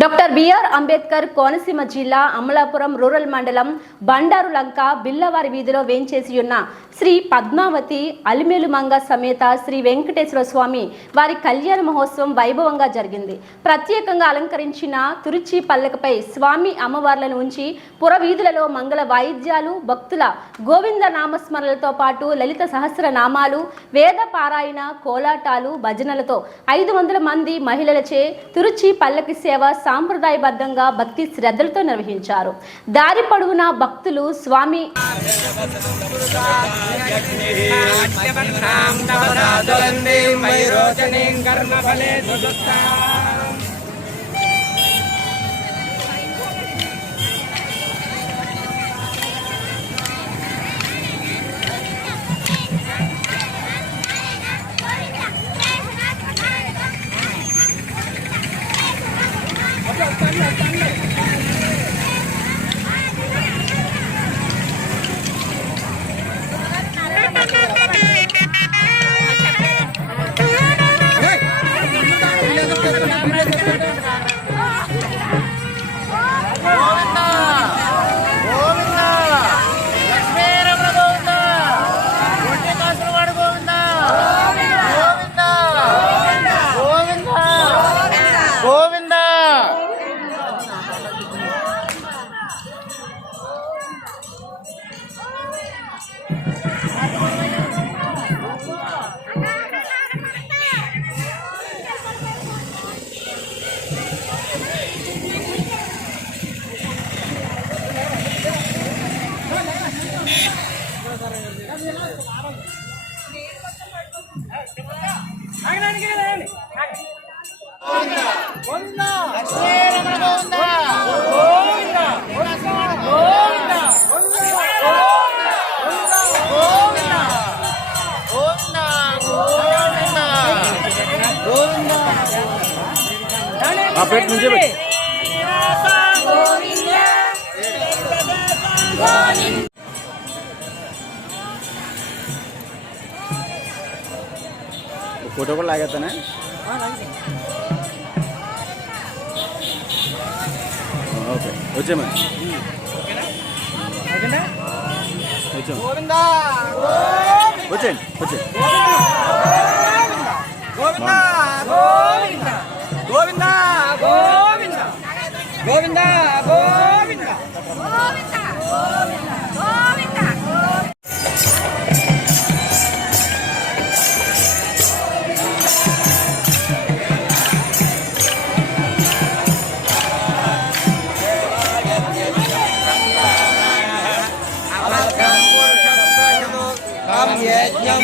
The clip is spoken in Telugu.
డాక్టర్ బిఆర్ అంబేద్కర్ కోనసీమ జిల్లా అమలాపురం రూరల్ మండలం బండారులంక బిల్లవారి వీధిలో వేంచేసి ఉన్న శ్రీ పద్మావతి అలిమేలుమంగ సమేత శ్రీ వెంకటేశ్వర స్వామి వారి కళ్యాణ మహోత్సవం వైభవంగా జరిగింది. ప్రత్యేకంగా అలంకరించిన తురుచి పల్లకపై స్వామి అమ్మవార్లను ఉంచి పురవీధులలో మంగళ వాయిద్యాలు, భక్తుల గోవింద నామస్మరణలతో పాటు లలిత సహస్రనామాలు, వేద పారాయణ, కోలాటాలు, భజనలతో 500 మంది మహిళలచే తురుచి పల్లకి సేవ సాంప్రదాయబద్ధంగా భక్తి శ్రద్ధలతో నిర్వహించారు. దారి పొడవునా భక్తులు స్వామి फोटो को लाया था ना। ओके వచ్చే మరి ఓకేనా వచ్చే గోవిందా వచ్చే వచ్చే గోవిందా గోవిందా గోవిందా గోవిందా గోవిందా గోవిందా గోవిందా గోవిందా యజ్ఞం